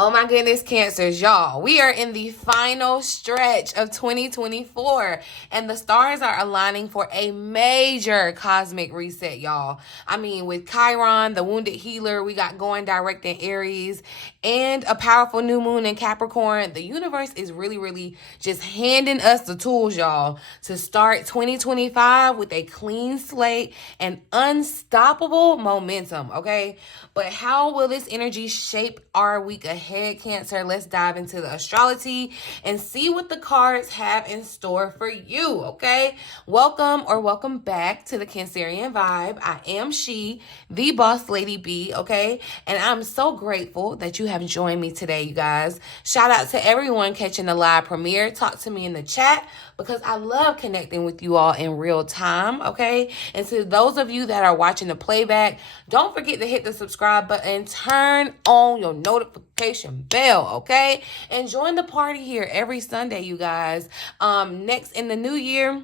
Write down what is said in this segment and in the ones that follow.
Oh my goodness, Cancers, y'all. We are in the final stretch of 2024 and the stars are aligning for a major cosmic reset, y'all. I mean, with Chiron, the wounded healer, we got going direct in Aries and a powerful new moon in Capricorn. The universe is really just handing us the tools, y'all, to start 2025 with a clean slate and unstoppable momentum, okay? But how will this energy shape our week ahead, Cancer? Let's dive into the astrology and see what the cards have in store for you, okay? Welcome back to the Cancerian Vibe. I am she, the boss lady B, okay? And I'm so grateful that you have joined me today, you guys. Shout out to everyone catching the live premiere. Talk to me in the chat because I love connecting with you all in real time, okay? And to those of you that are watching the playback, don't forget to hit the subscribe button, turn on your notification bell, okay? And join the party here every Sunday, you guys. Next in the new year,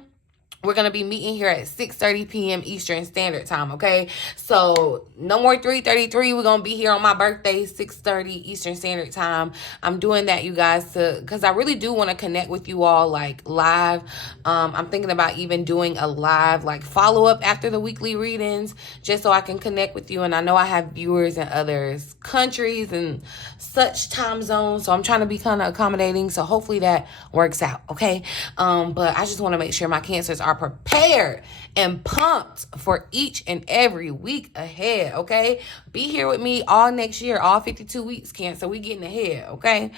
we're going to be meeting here at 6:30 p.m. Eastern Standard Time, okay? So, no more 3:33. We're going to be here on my birthday, 6:30 Eastern Standard Time. I'm doing that, you guys, because I really do want to connect with you all, like, live. I'm thinking about even doing a live, like, follow-up after the weekly readings, just so I can connect with you. And I know I have viewers in other countries and such time zones, so I'm trying to be kind of accommodating. So, hopefully that works out, okay? But I just want to make sure my Cancers are prepared and pumped for each and every week ahead, okay? Be here with me all next year, all 52 weeks, Cancer. We getting ahead, okay?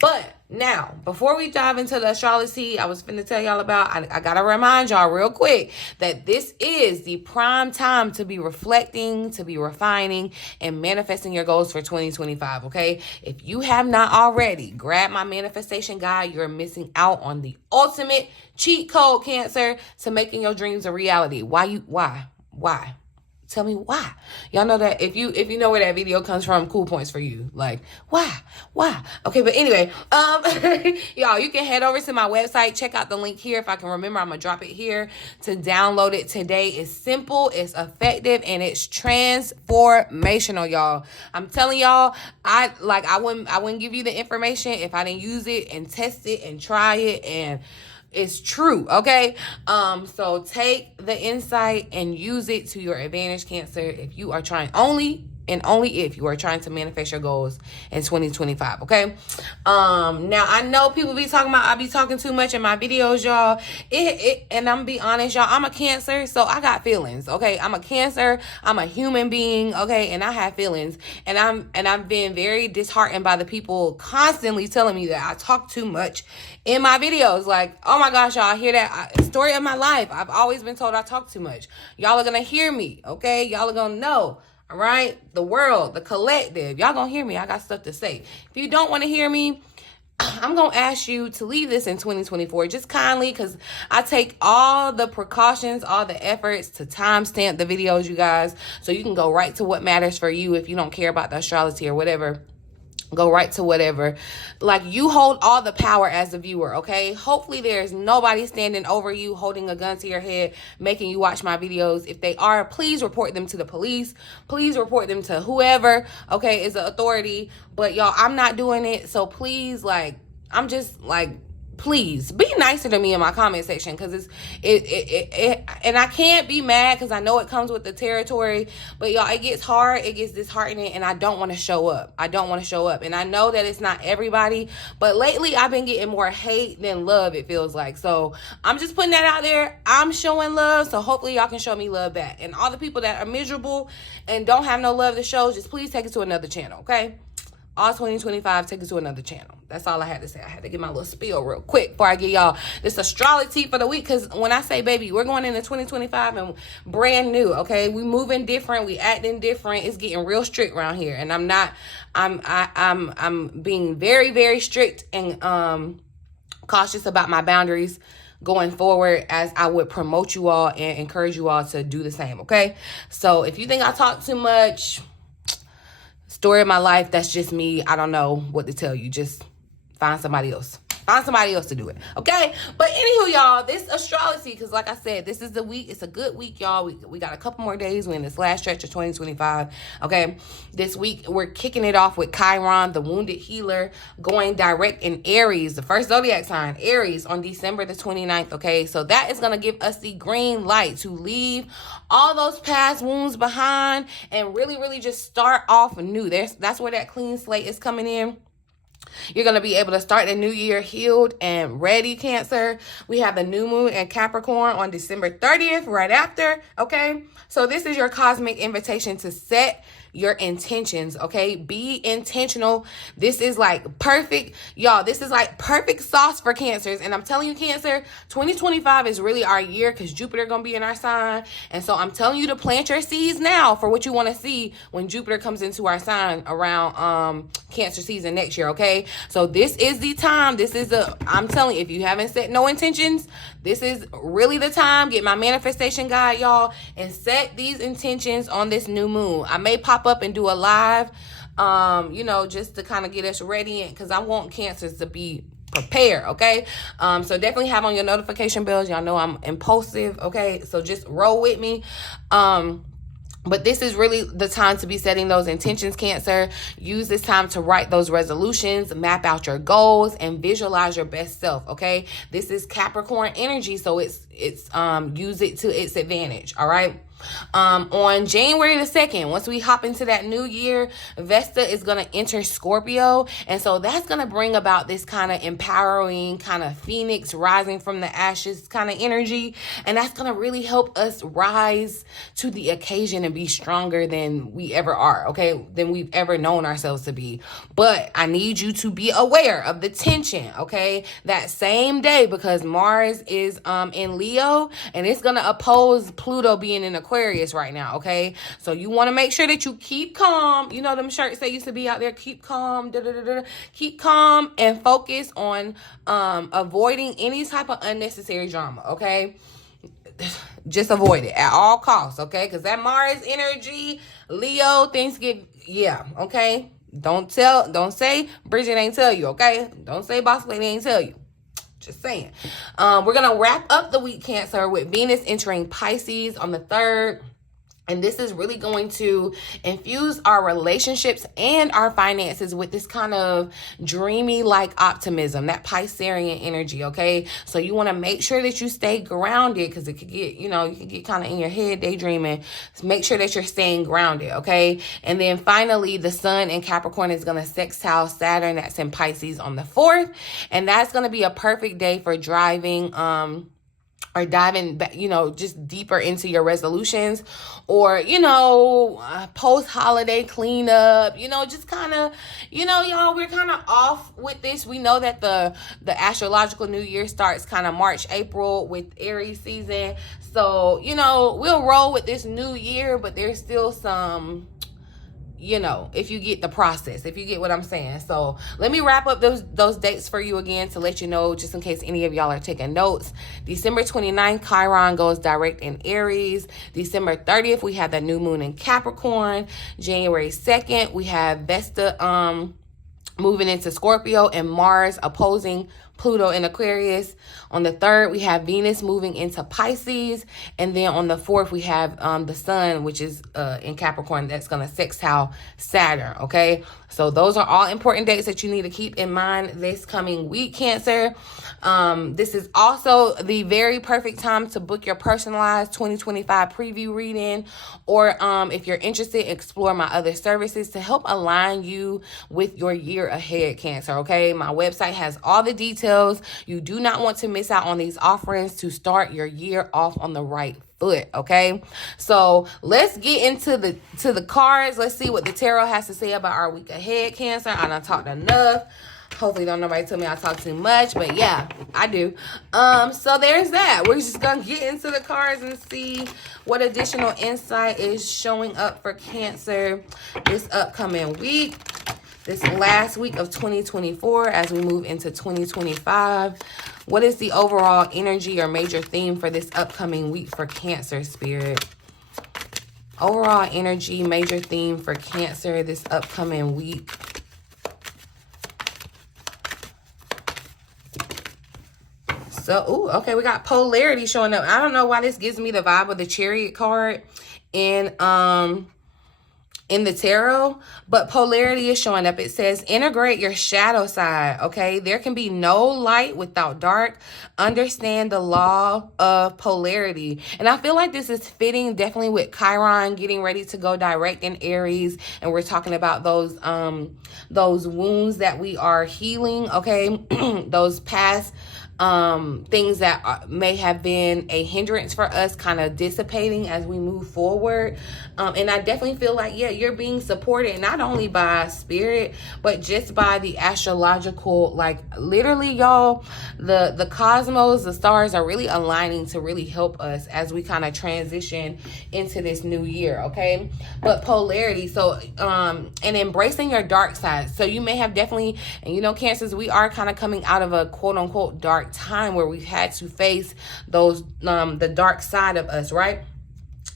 But now, before we dive into the astrology, I was finna tell y'all about, I gotta remind y'all real quick that this is the prime time to be reflecting, to be refining, and manifesting your goals for 2025, okay? If you have not already, grab my manifestation guide. You're missing out on the ultimate cheat code, Cancer, to making your dreams a reality. Why? Tell me why. Y'all know that if you know where that video comes from, cool points for you. Like, why? Okay, but anyway, y'all, you can head over to my website, check out the link here. If I can remember, I'm gonna drop it here to download it today. It's simple, it's effective, and it's transformational, y'all. I'm telling y'all, I wouldn't give you the information if I didn't use it and test it and try it, and it's true, okay? So take the insight and use it to your advantage, Cancer, if you are trying, only if you are trying to manifest your goals in 2025, okay? Now, I know people be talking about I be talking too much in my videos, y'all. And I'm gonna be honest, y'all, I'm a Cancer, so I got feelings, okay? I'm a Cancer, I'm a human being, okay? And I have feelings. And I've been very disheartened by the people constantly telling me that I talk too much in my videos. Like, oh my gosh, y'all, hear that? Story of my life. I've always been told I talk too much. Y'all are gonna hear me, okay? Y'all are gonna know. All right, the world, the collective, y'all gonna hear me. I got stuff to say. If you don't want to hear me, I'm gonna ask you to leave this in 2024, just kindly, because I take all the precautions, all the efforts to timestamp the videos, you guys, so you can go right to what matters for you. If you don't care about the astrology or whatever, go right to whatever. Like, you hold all the power as a viewer, okay? Hopefully there's nobody standing over you holding a gun to your head making you watch my videos. If they are, please report them to the police. Please report them to whoever, okay, is the authority. But y'all, I'm not doing it, so please, like, I'm just like, please be nicer to me in my comment section, because and I can't be mad because I know it comes with the territory, but y'all, it gets hard, it gets disheartening, and I don't want to show up. And I know that it's not everybody, but lately I've been getting more hate than love, it feels like. So I'm just putting that out there. I'm showing love, so hopefully y'all can show me love back. And all the people that are miserable and don't have no love to show, just please take it to another channel, okay? All 2025, take it to another channel. That's all I had to say. I had to get my little spiel real quick before I get y'all this astrology for the week. Because when I say, baby, we're going into 2025 and brand new, okay? We moving different. We acting different. It's getting real strict around here. And I'm being very, very strict and cautious about my boundaries going forward, as I would promote you all and encourage you all to do the same, okay? So if you think I talk too much, story of my life, that's just me. I don't know what to tell you. Just find somebody else. Find somebody else to do it, okay? But anywho, y'all, this astrology, because like I said, this is the week. It's a good week, y'all. We got a couple more days. We're in this last stretch of 2025, okay? This week, we're kicking it off with Chiron, the wounded healer, going direct in Aries, the first zodiac sign, Aries, on December the 29th, okay? So that is going to give us the green light to leave all those past wounds behind and really, really just start off anew. That's where that clean slate is coming in. You're going to be able to start the new year healed and ready, Cancer. We have the new moon in Capricorn on December 30th, right after, okay? So this is your cosmic invitation to set your intentions, okay? Be intentional. This is like perfect, y'all. This is like perfect sauce for Cancers. And I'm telling you, Cancer, 2025 is really our year because Jupiter gonna be in our sign. And so I'm telling you to plant your seeds now for what you want to see when Jupiter comes into our sign around Cancer season next year, okay? So this is the time. I'm telling you, if you haven't set no intentions, this is really the time. Get my manifestation guide, y'all, and set these intentions on this new moon. I may pop up and do a live, you know, just to kind of get us ready, because I want Cancers to be prepared, okay? So definitely have on your notification bells. Y'all know I'm impulsive, okay? So just roll with me. But this is really the time to be setting those intentions, Cancer. Use this time to write those resolutions, map out your goals, and visualize your best self, okay? This is Capricorn energy, so it's use it to its advantage, all right? On January the 2nd, once we hop into that new year, Vesta is going to enter Scorpio. And so that's going to bring about this kind of empowering, kind of phoenix rising from the ashes kind of energy. And that's going to really help us rise to the occasion and be stronger than we ever are, okay? Than we've ever known ourselves to be. But I need you to be aware of the tension, okay? That same day, because Mars is in Leo, and it's going to oppose Pluto being in Aquarius right now, okay? So you want to make sure that you keep calm. You know them shirts that used to be out there, keep calm, keep calm and focus on avoiding any type of unnecessary drama, okay? Just avoid it at all costs, okay? Because that Mars energy, Leo, things get, yeah, okay? Don't say Bridget ain't tell you, okay? Don't say Boss Lady ain't tell you. Just saying. We're going to wrap up the week, Cancer, with Venus entering Pisces on the 3rd. And this is really going to infuse our relationships and our finances with this kind of dreamy like optimism, that Piscean energy, okay? So you want to make sure that you stay grounded, because it could get, you know, you can get kind of in your head daydreaming. So make sure that you're staying grounded, okay? And then finally, the sun in Capricorn is going to sextile Saturn. That's in Pisces on the 4th. And that's going to be a perfect day for driving, or diving back, you know, just deeper into your resolutions, or, you know, post-holiday cleanup, you know, just kind of, you know, y'all, we're kind of off with this. We know that the astrological new year starts kind of March, April with Aries season. So, you know, we'll roll with this new year, but there's still some, you know, if you get the process, if you get what I'm saying. So let me wrap up those dates for you again to let you know, just in case any of y'all are taking notes. December 29th, Chiron goes direct in Aries. December 30th, we have the new moon in Capricorn. January 2nd, we have Vesta moving into Scorpio and Mars opposing Pluto in Aquarius. On the 3rd, we have Venus moving into Pisces. And then on the 4th, we have the sun, which is in Capricorn, that's going to sextile Saturn, okay? So those are all important dates that you need to keep in mind this coming week, Cancer. This is also the very perfect time to book your personalized 2025 preview reading, or if you're interested, explore my other services to help align you with your year ahead, Cancer, okay? My website has all the details. You do not want to miss out on these offerings to start your year off on the right foot, okay? So let's get into the cards. Let's see what the tarot has to say about our week ahead, Cancer. I done talked enough. Hopefully don't nobody tell me I talk too much, but yeah, I do. So there's that. We're just gonna get into the cards and see what additional insight is showing up for Cancer this upcoming week, this last week of 2024 as we move into 2025. What is the overall energy or major theme for this upcoming week for Cancer, Spirit? Overall energy, major theme for Cancer this upcoming week. So, ooh, okay, we got polarity showing up. I don't know why this gives me the vibe of the Chariot card in the tarot, but polarity is showing up. It says integrate your shadow side, okay? There can be no light without dark. Understand the law of polarity. And I feel like this is fitting definitely with Chiron getting ready to go direct in Aries, and we're talking about those wounds that we are healing, okay? Those past things that may have been a hindrance for us kind of dissipating as we move forward. And I definitely feel like, yeah, you're being supported not only by spirit, but just by the astrological, like literally, y'all, the cosmos, the stars are really aligning to really help us as we kind of transition into this new year, okay? But polarity, so, and embracing your dark side. So you may have definitely, and you know, Cancers, we are kind of coming out of a quote unquote dark time where we've had to face those the dark side of us, right?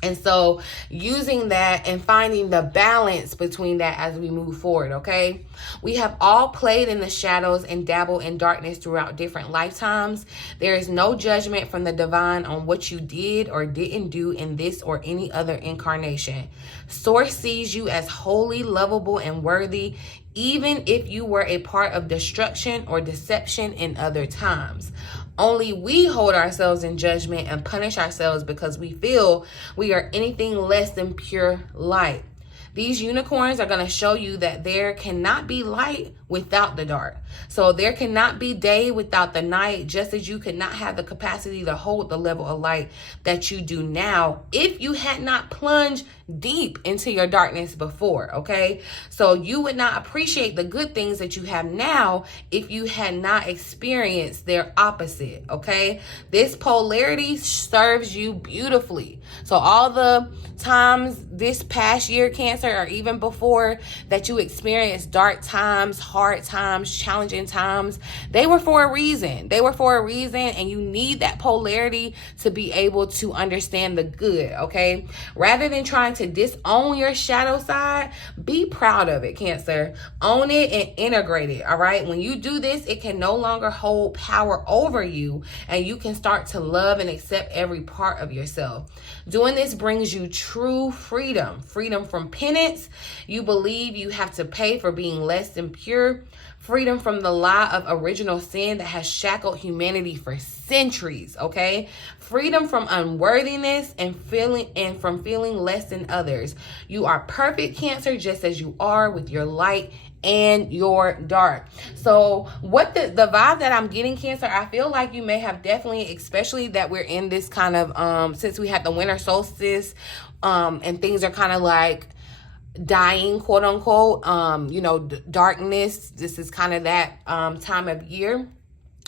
And so using that and finding the balance between that as we move forward, okay? We have all played in the shadows and dabbled in darkness throughout different lifetimes. There is no judgment from the divine on what you did or didn't do in this or any other incarnation. Source sees you as holy, lovable, and worthy, even if you were a part of destruction or deception in other times. Only we hold ourselves in judgment and punish ourselves because we feel we are anything less than pure light. These unicorns are going to show you that there cannot be light without the dark. So there cannot be day without the night, just as you could not have the capacity to hold the level of light that you do now if you had not plunged deep into your darkness before, okay? So you would not appreciate the good things that you have now if you had not experienced their opposite, okay? This polarity serves you beautifully. So all the times this past year, Cancer, or even before, that you experienced dark times, hard times, challenging times, they were for a reason. They were for a reason, and you need that polarity to be able to understand the good, okay? Rather than trying to disown your shadow side, be proud of it, Cancer. Own it and integrate it, all right? When you do this, it can no longer hold power over you, and you can start to love and accept every part of yourself. Doing this brings you true freedom. Freedom from penance. You believe you have to pay for being less than pure. Freedom from the lie of original sin that has shackled humanity for centuries, okay? Freedom from unworthiness and from feeling less than others. You are perfect, Cancer, just as you are, with your light and your dark. So what the vibe that I'm getting, Cancer, I feel like you may have definitely, especially that we're in this kind of since we had the winter solstice, and things are kind of like dying, quote unquote, you know, darkness. This is kind of that time of year.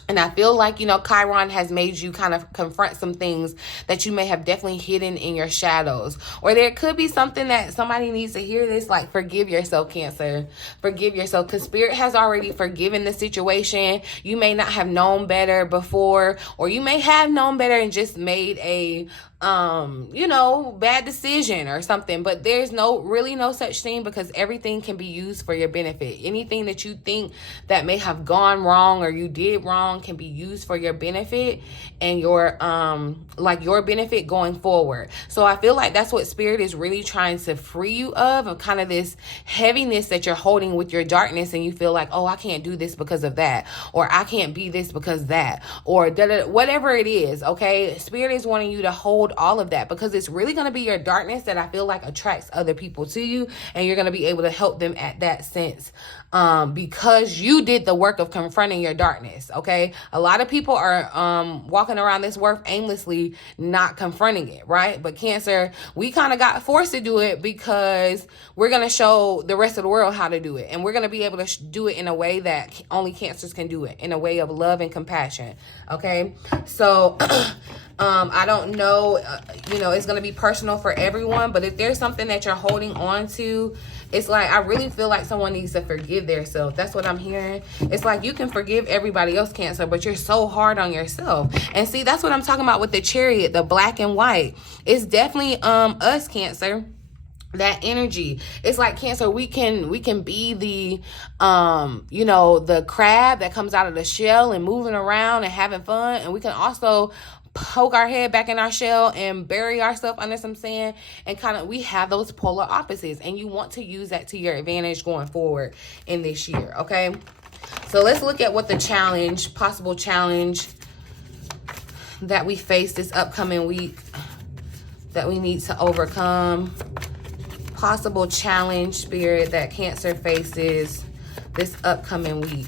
And I feel like, you know, Chiron has made you kind of confront some things that you may have definitely hidden in your shadows. Or there could be something that somebody needs to hear this, like forgive yourself, Cancer. Forgive yourself, because Spirit has already forgiven the situation. You may not have known better before, or you may have known better and just made a you know, bad decision or something. But there's really no such thing, because everything can be used for your benefit. Anything that you think that may have gone wrong or you did wrong can be used for your benefit and your like your benefit going forward. So I feel like that's what Spirit is really trying to free you of kind of this heaviness that you're holding with your darkness, and you feel like, oh, I can't do this because of that, or I can't be this because that, or whatever it is, okay? Spirit is wanting you to hold all of that, because it's really going to be your darkness that I feel like attracts other people to you, and you're going to be able to help them at that sense, because you did the work of confronting your darkness, okay? A lot of people are walking around this work aimlessly, not confronting it, right? But Cancer, we kind of got forced to do it because we're going to show the rest of the world how to do it, and we're going to be able to do it in a way that only Cancers can do it, in a way of love and compassion, okay? So I don't know, you know, it's going to be personal for everyone, but if there's something that you're holding on to, it's like, I really feel like someone needs to forgive themselves. That's what I'm hearing. It's like you can forgive everybody else, Cancer, but you're so hard on yourself. And see, that's what I'm talking about with the Chariot, the black and white. It's definitely us, Cancer, that energy. It's like Cancer, we can be the you know, the crab that comes out of the shell and moving around and having fun, and we can also poke our head back in our shell and bury ourselves under some sand, and kind of, we have those polar opposites, and you want to use that to your advantage going forward in this year. Okay, so let's look at what the challenge, possible challenge that we face this upcoming week that we need to overcome. Possible challenge, Spirit, that Cancer faces this upcoming week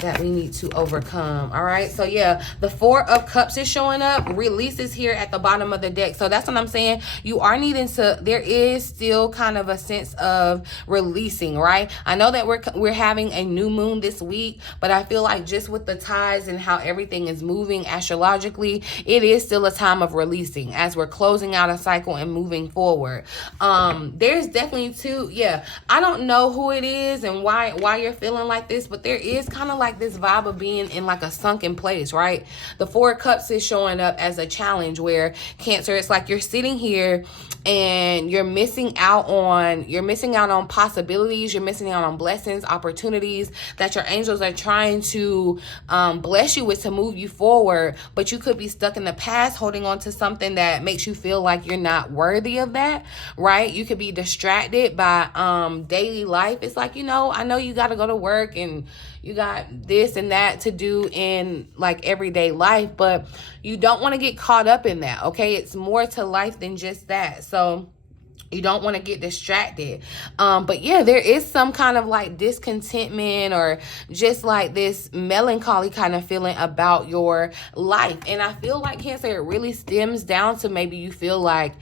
that we need to overcome. All right, so yeah, the Four of Cups is showing up. Release is here at the bottom of the deck. So that's what I'm saying. You are needing to, there is still kind of a sense of releasing, right? I know that we're having a new moon this week, but I feel like just with the tides and how everything is moving astrologically, it is still a time of releasing as we're closing out a cycle and moving forward. There's definitely two, yeah, I don't know who it is and why you're feeling like this, but there is kind of like this vibe of being in like a sunken place, right? The Four of Cups is showing up as a challenge where Cancer, it's like you're sitting here and you're missing out on possibilities, you're missing out on blessings, opportunities that your angels are trying to bless you with to move you forward, but you could be stuck in the past holding on to something that makes you feel like you're not worthy of that, right? You could be distracted by daily life. It's like, you know, I know you got to go to work and you got this and that to do in like everyday life, but you don't want to get caught up in that, okay? It's more to life than just that. So you don't want to get distracted. But yeah, there is some kind of like discontentment or just like this melancholy kind of feeling about your life. And I feel like, Cancer, it really stems down to maybe you feel like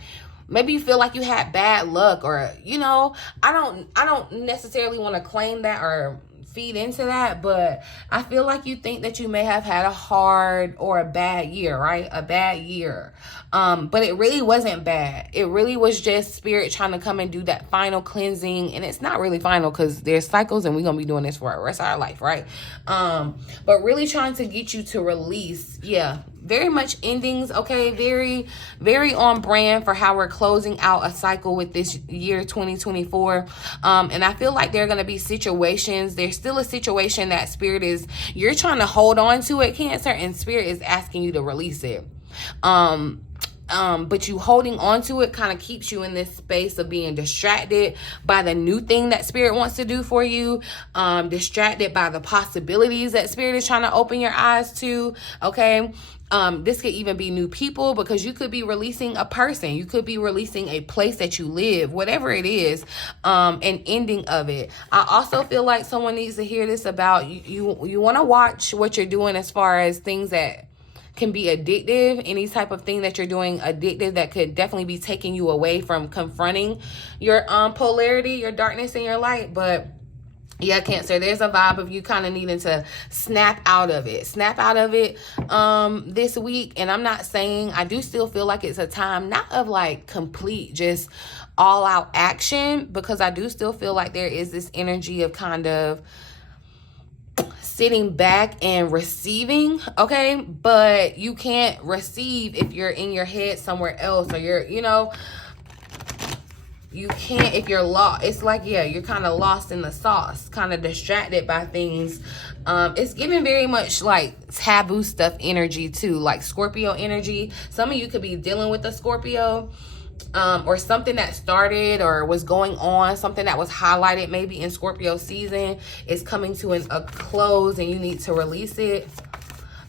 you had bad luck, or, you know, I don't necessarily want to claim that or feed into that, but I feel like you think that you may have had a hard or a bad year, right? A bad year. But it really wasn't bad. It really was just Spirit trying to come and do that final cleansing. And it's not really final because there's cycles and we're going to be doing this for the rest of our life, right? But really trying to get you to release. Yeah, very much endings, okay? Very, very on brand for how we're closing out a cycle with this year 2024. And I feel like there are going to be situations. There's still a situation that Spirit is, you're trying to hold on to it, Cancer, and Spirit is asking you to release it. But you holding on to it kind of keeps you in this space of being distracted by the new thing that Spirit wants to do for you, distracted by the possibilities that Spirit is trying to open your eyes to, okay? This could even be new people, because you could be releasing a person. You could be releasing a place that you live, whatever it is, an ending of it. I also feel like someone needs to hear this about you. You want to watch what you're doing as far as things that can be addictive, any type of thing that you're doing addictive that could definitely be taking you away from confronting your polarity, your darkness and your light. But yeah, Cancer, there's a vibe of you kind of needing to snap out of it this week. And I'm not saying, I do still feel like it's a time not of like complete just all out action, because I do still feel like there is this energy of kind of sitting back and receiving, okay? But you can't receive if you're in your head somewhere else, or you're, you know, you can't if you're lost. It's like, yeah, you're kind of lost in the sauce, kind of distracted by things. It's giving very much like taboo stuff energy too, like Scorpio energy. Some of you could be dealing with a Scorpio, or something that started or was going on, something that was highlighted maybe in Scorpio season is coming to a close and you need to release it.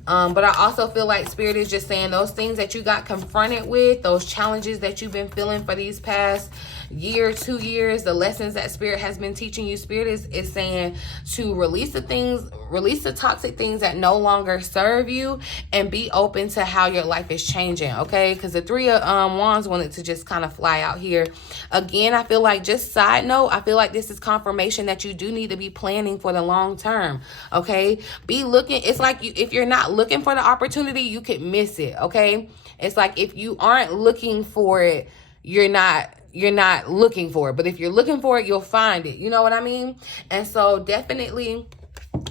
But I also feel like Spirit is just saying those things that you got confronted with, those challenges that you've been feeling for these past year, 2 years, the lessons that Spirit has been teaching you, Spirit is saying to release the things, release the toxic things that no longer serve you, and be open to how your life is changing, okay? Because the Three of Wands wanted to just kind of fly out here. Again, I feel like, just side note, I feel like this is confirmation that you do need to be planning for the long term, okay? Be looking, it's like if you're not looking for the opportunity, you could miss it, okay? It's like if you aren't looking for it, you're not looking for it. But if you're looking for it, you'll find it. You know what I mean? And so definitely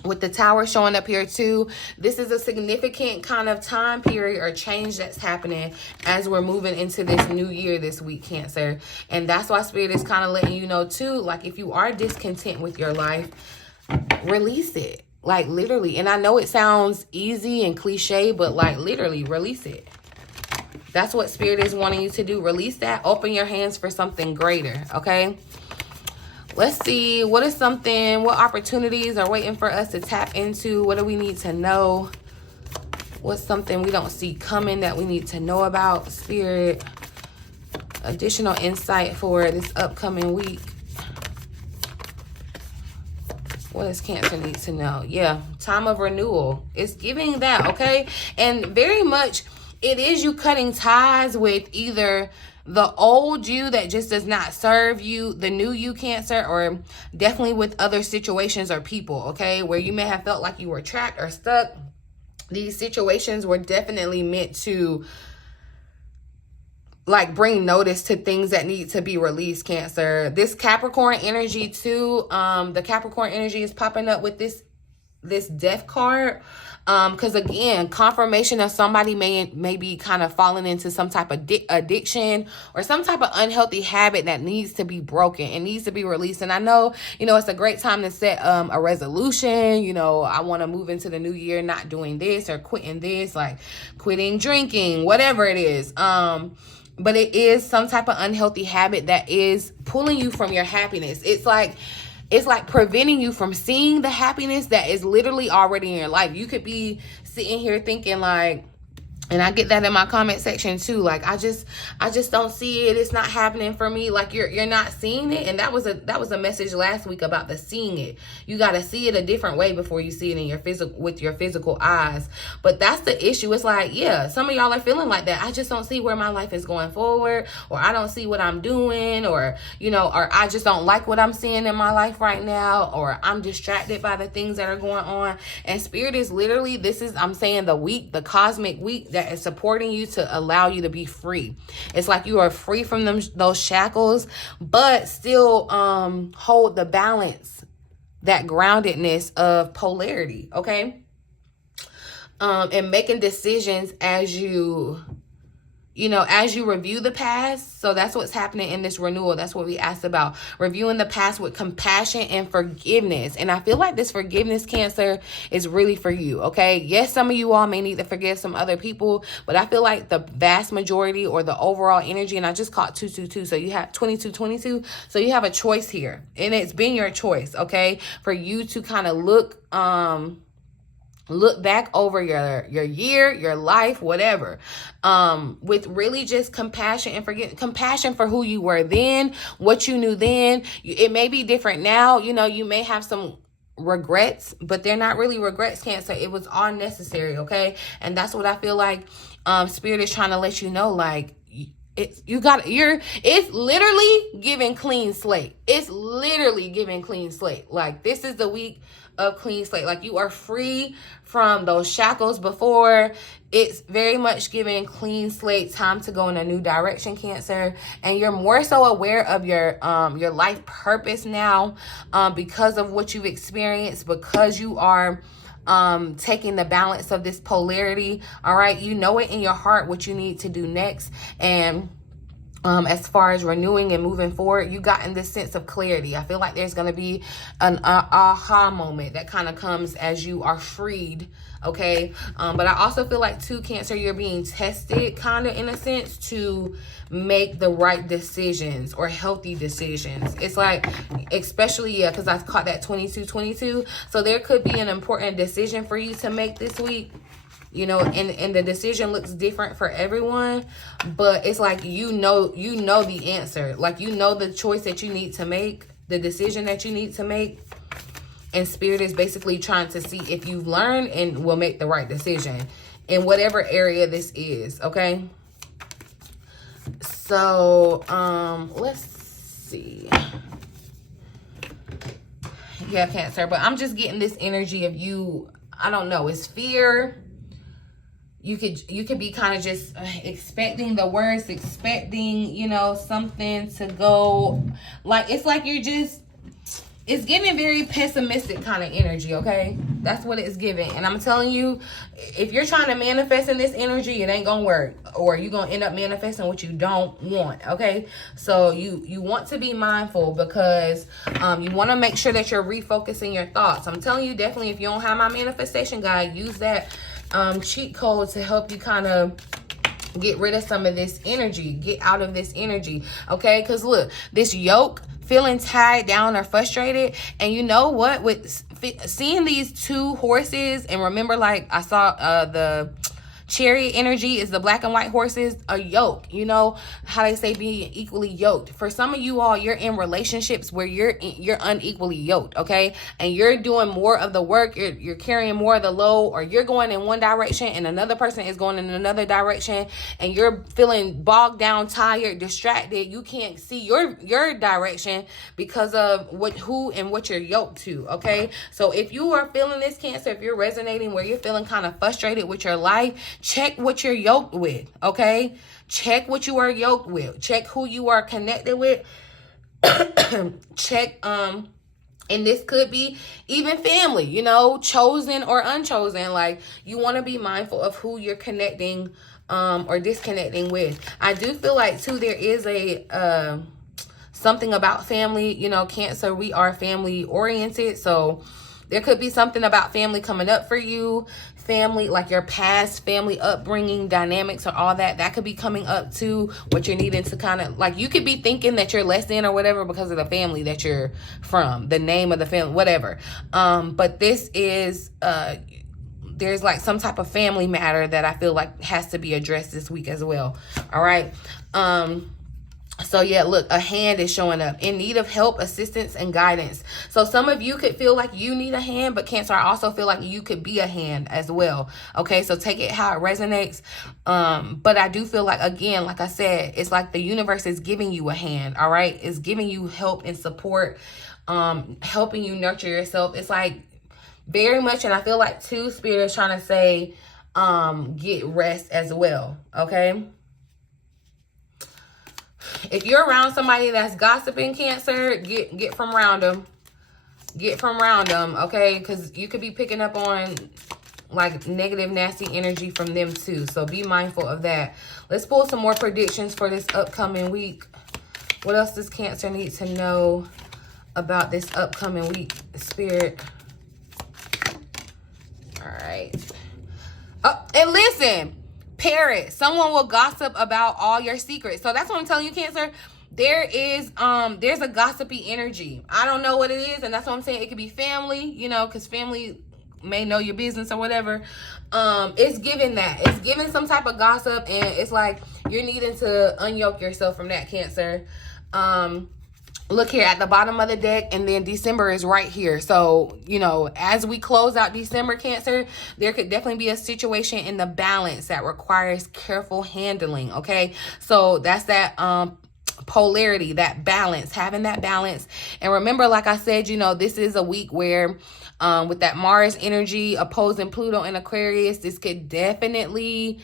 with the Tower showing up here too, this is a significant kind of time period or change that's happening as we're moving into this new year this week, Cancer. And that's why Spirit is kind of letting you know too, like if you are discontent with your life, release it. Like literally. And I know it sounds easy and cliche, but like literally release it. That's what Spirit is wanting you to do. Release that. Open your hands for something greater, okay? Let's see, what opportunities are waiting for us to tap into? What do we need to know? What's something we don't see coming that we need to know about, Spirit? Additional insight for this upcoming week. What does Cancer need to know? Yeah, time of renewal. It's giving that, okay? And very much, it is you cutting ties with either the old you that just does not serve you, the new you, Cancer, or definitely with other situations or people, okay, where you may have felt like you were trapped or stuck. These situations were definitely meant to like bring notice to things that need to be released, Cancer. This Capricorn energy too, the Capricorn energy is popping up with this death card. Because again, confirmation of somebody may be kind of falling into some type of addiction or some type of unhealthy habit that needs to be broken. It needs to be released. And I know, you know, it's a great time to set a resolution. You know, I want to move into the new year not doing this or quitting this, like quitting drinking, whatever it is. But it is some type of unhealthy habit that is pulling you from your happiness. It's like preventing you from seeing the happiness that is literally already in your life. You could be sitting here thinking like, and I get that in my comment section too. Like, I just don't see it. It's not happening for me. Like you're not seeing it. And that was a message last week about the seeing it. You got to see it a different way before you see it in your physical eyes. But that's the issue. It's like, yeah, some of y'all are feeling like that. I just don't see where my life is going forward, or I don't see what I'm doing, or, you know, or I just don't like what I'm seeing in my life right now, or I'm distracted by the things that are going on. And Spirit is literally, I'm saying the cosmic week that is supporting you to allow you to be free. It's like you are free from those shackles, but still hold the balance, that groundedness of polarity, okay? And making decisions as you review the past. So that's what's happening in this renewal. That's what we asked about. Reviewing the past with compassion and forgiveness. And I feel like this forgiveness, Cancer, is really for you, okay? Yes, some of you all may need to forgive some other people, but I feel like the vast majority or the overall energy, and I just caught 222, so you have 2222. So you have a choice here, and it's been your choice, okay? For you to kind of look back over your year, your life, whatever, with really just compassion and compassion for who you were then, what you knew then. It may be different now. You know, you may have some regrets, but they're not really regrets, Cancer. It was all necessary, okay? And that's what I feel like Spirit is trying to let you know, like, it's literally giving clean slate. It's literally giving clean slate. Like, this is the week of clean slate. Like, you are free from those shackles before. It's very much giving clean slate, time to go in a new direction, Cancer. And you're more so aware of your life purpose now, because of what you've experienced, because you are taking the balance of this polarity. All right, you know it in your heart what you need to do next. And as far as renewing and moving forward, you gotten this sense of clarity. I feel like there's going to be an aha moment that kind of comes as you are freed, okay? But I also feel like too, Cancer, you're being tested kind of in a sense to make the right decisions or healthy decisions. It's like, especially, yeah, because I caught that 2222. So there could be an important decision for you to make this week. You know, and the decision looks different for everyone, but it's like, you know the answer. Like, you know the choice that you need to make, the decision that you need to make. And Spirit is basically trying to see if you've learned and will make the right decision in whatever area this is, okay? So, let's see. Yeah, Cancer, but I'm just getting this energy of you, I don't know, it's fear. You could be kind of just expecting the worst, expecting, you know, something to go, like, it's like you're just, it's giving very pessimistic kind of energy, okay? That's what it's giving. And I'm telling you, if you're trying to manifest in this energy, it ain't gonna work. Or you're gonna end up manifesting what you don't want, okay? So you want to be mindful, because you want to make sure that you're refocusing your thoughts. I'm telling you, definitely, if you don't have my manifestation guide, use that cheat code to help you kind of get rid of some of this energy, get out of this energy, okay? Because look, this yoke, feeling tied down or frustrated, and you know what, with seeing these two horses, and remember, like I saw the chariot energy is the black and white horses, a yoke, you know how they say being equally yoked. For some of you all, you're in relationships where you're unequally yoked, okay? And you're doing more of the work, you're carrying more of the load, or you're going in one direction and another person is going in another direction, and you're feeling bogged down, tired, distracted. You can't see your direction because of who and what you're yoked to, okay? So if you are feeling this, Cancer, if you're resonating where you're feeling kind of frustrated with your life, check what you're yoked with, okay? Check what you are yoked with. Check who you are connected with. Check, and this could be even family, you know, chosen or unchosen. Like, you want to be mindful of who you're connecting or disconnecting with. I do feel like, too, there is a something about family. You know, Cancer, we are family oriented. So there could be something about family coming up for you. Family, like your past family upbringing dynamics or all that could be coming up too. What you're needing to kind of, like, you could be thinking that you're less than or whatever because of the family that you're from, the name of the family, whatever. But this is there's like some type of family matter that I feel like has to be addressed this week as well. All right. So yeah, look, a hand is showing up in need of help, assistance, and guidance. So some of you could feel like you need a hand, but Cancer, I also feel like you could be a hand as well. Okay, so take it how it resonates. But I do feel like, again, like I said, it's like the universe is giving you a hand, all right? It's giving you help and support, helping you nurture yourself. It's like very much, and I feel like too, Spirit is trying to say, get rest as well, okay? If you're around somebody that's gossiping, Cancer, get from around them. Get from around them, okay? Because you could be picking up on, like, negative, nasty energy from them, too. So be mindful of that. Let's pull some more predictions for this upcoming week. What else does Cancer need to know about this upcoming week, Spirit? All right. Oh, and listen. Parrot, someone will gossip about all your secrets. So that's what I'm telling you, Cancer. There's a gossipy energy. I don't know what it is, and that's what I'm saying. It could be family, you know, because family may know your business or whatever. It's giving that. It's giving some type of gossip, and it's like you're needing to unyoke yourself from that, Cancer. Look here at the bottom of the deck, and then December is right here. So, you know, as we close out December, Cancer, there could definitely be a situation in the balance that requires careful handling, okay? So that's that polarity, that balance, having that balance. And remember, like I said, you know, this is a week where with that Mars energy opposing Pluto in Aquarius, this could definitely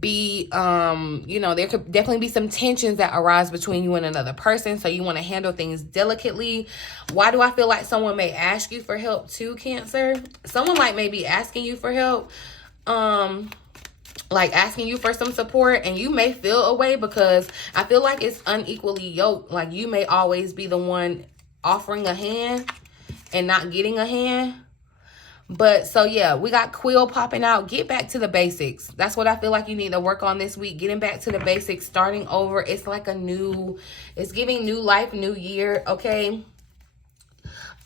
be you know, there could definitely be some tensions that arise between you and another person, so you want to handle things delicately. Why do I feel like someone may ask you for help too, Cancer? Someone might maybe asking you for help, like asking you for some support, and you may feel away because I feel like it's unequally yoked. Like you may always be the one offering a hand and not getting a hand. But so yeah, we got Quill popping out. Get back to the basics. That's what I feel like you need to work on this week. Getting back to the basics, starting over. It's like it's giving new life, new year, okay?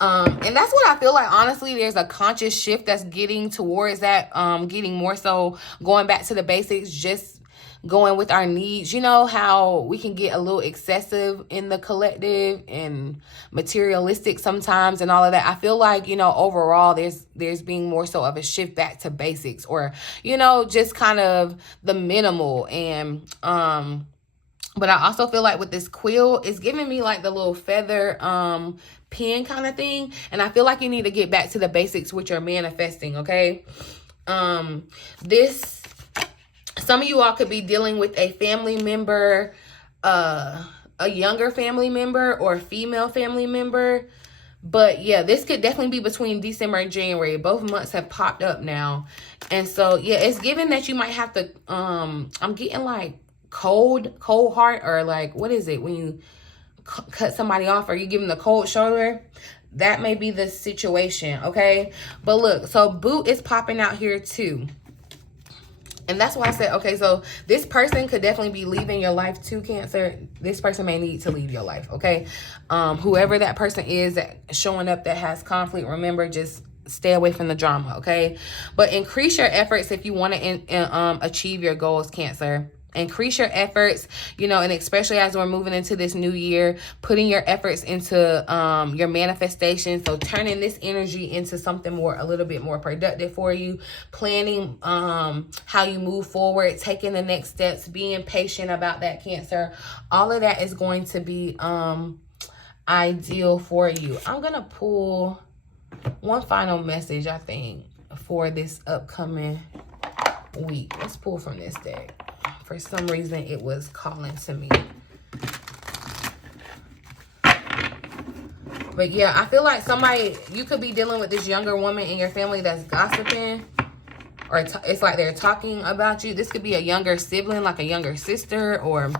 And that's what I feel like, honestly, there's a conscious shift that's getting towards that, getting more so going back to the basics, just going with our needs. You know how we can get a little excessive in the collective and materialistic sometimes and all of that. I feel like, you know, overall there's being more so of a shift back to basics, or, you know, just kind of the minimal. And but I also feel like with this quill, it's giving me like the little feather pen kind of thing, and I feel like you need to get back to the basics with your manifesting, okay? Some of you all could be dealing with a family member, a younger family member or a female family member. But yeah, this could definitely be between December and January. Both months have popped up now. And so, yeah, it's given that you might have to, I'm getting like cold heart, or like, what is it? When you cut somebody off, or you give them the cold shoulder, that may be the situation, okay? But look, so boot is popping out here too. And that's why I said, okay, so this person could definitely be leaving your life too, Cancer. This person may need to leave your life, okay? Whoever that person is that showing up that has conflict, remember, just stay away from the drama, okay? But increase your efforts if you want to achieve your goals, Cancer. Increase your efforts, you know, and especially as we're moving into this new year, putting your efforts into your manifestation. So turning this energy into something more, a little bit more productive for you, planning how you move forward, taking the next steps, being patient about that, Cancer. All of that is going to be ideal for you. I'm going to pull one final message, I think, for this upcoming week. Let's pull from this deck. For some reason, it was calling to me. But yeah, I feel like somebody, you could be dealing with this younger woman in your family that's gossiping. Or it's like they're talking about you. This could be a younger sibling, like a younger sister, or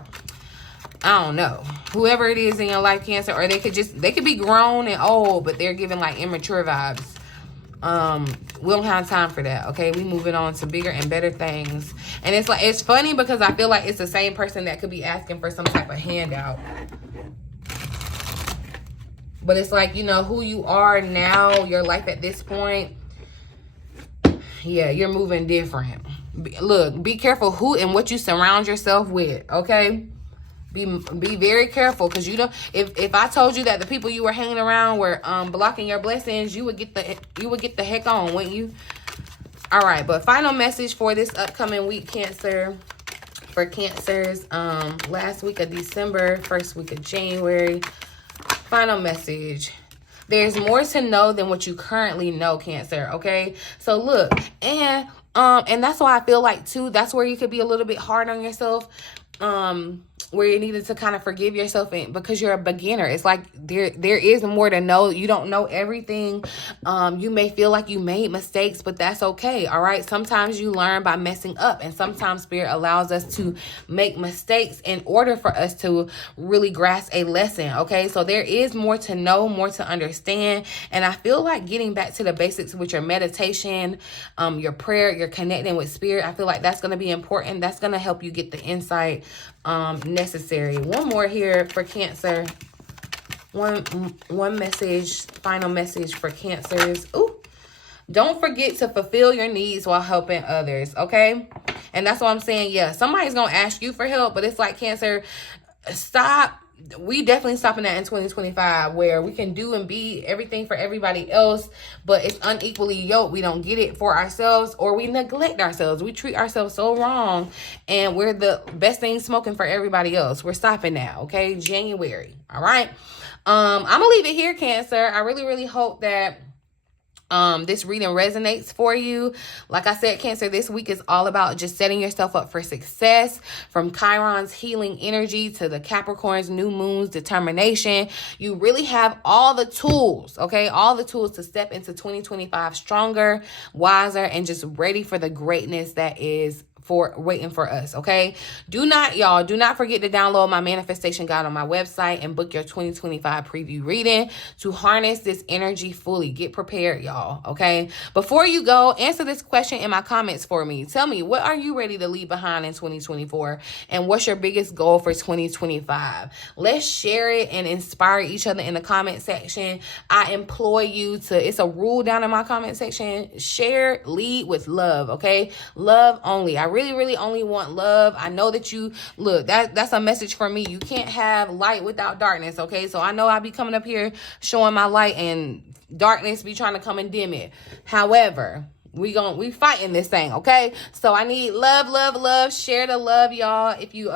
I don't know. Whoever it is in your life, Cancer. Or they could be grown and old, but they're giving like immature vibes. We don't have time for that, okay? We moving on to bigger and better things. And it's like, it's funny because I feel like it's the same person that could be asking for some type of handout. But it's like, you know, who you are now, your life at this point, yeah, you're moving different. Look, be careful who and what you surround yourself with, okay? Be very careful, because you don't, if I told you that the people you were hanging around were blocking your blessings, you would get the heck on, wouldn't you? All right, but final message for this upcoming week, Cancer. For Cancers, last week of December, first week of January. Final message. There's more to know than what you currently know, Cancer, okay? So look, and that's why I feel like too, that's where you could be a little bit hard on yourself. Where you needed to kind of forgive yourself, because you're a beginner. It's like there is more to know. You don't know everything. You may feel like you made mistakes, but that's okay. All right. Sometimes you learn by messing up, and sometimes Spirit allows us to make mistakes in order for us to really grasp a lesson. Okay. So there is more to know, more to understand. And I feel like getting back to the basics with your meditation, your prayer, your connecting with Spirit, I feel like that's going to be important. That's going to help you get the insight necessary. One more here for Cancer. One message, final message for Cancers. Ooh, don't forget to fulfill your needs while helping others, okay? And that's what I'm saying. Yeah, somebody's gonna ask you for help, but it's like, Cancer, stop. We definitely stopping that in 2025, where we can do and be everything for everybody else, but it's unequally yoked. We don't get it for ourselves, or we neglect ourselves. We treat ourselves so wrong, and we're the best thing smoking for everybody else. We're stopping now, okay? January, all right? I'm gonna leave it here, Cancer. I really, really hope that this reading resonates for you. Like I said, Cancer, this week is all about just setting yourself up for success. From Chiron's healing energy to the Capricorn's new moon's determination, you really have all the tools, okay? All the tools to step into 2025 stronger, wiser, and just ready for the greatness that is waiting for us, okay? Do not forget to download my manifestation guide on my website and book your 2025 preview reading to harness this energy fully. Get prepared, y'all, okay? Before you go, answer this question in my comments for me. Tell me, what are you ready to leave behind in 2024? And what's your biggest goal for 2025? Let's share it and inspire each other in the comment section. I implore you to, it's a rule down in my comment section, share, lead with love, okay? Love only. I really only want love. I know that you, look, that's a message for me. You can't have light without darkness, okay? So I know I'll be coming up here showing my light, and darkness be trying to come and dim it. However, we fighting this thing, okay? So I need love. Share the love, y'all. If you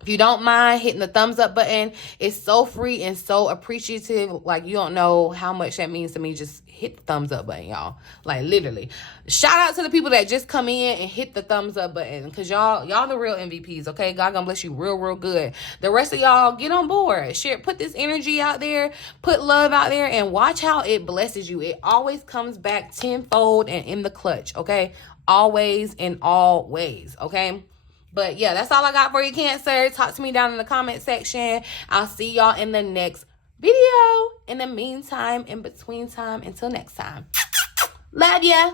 If you don't mind hitting the thumbs up button, it's so free and so appreciative. Like, you don't know how much that means to me. Just hit the thumbs up button, y'all. Like, literally. Shout out to the people that just come in and hit the thumbs up button, because y'all the real MVPs, okay? God gonna bless you real good. The rest of y'all, get on board. Share, put this energy out there, put love out there, and watch how it blesses you. It always comes back tenfold and in the clutch, okay? Always and always, okay? But yeah, that's all I got for you, Cancer. Talk to me down in the comment section. I'll see y'all in the next video. In the meantime, in between time, until next time. Love ya.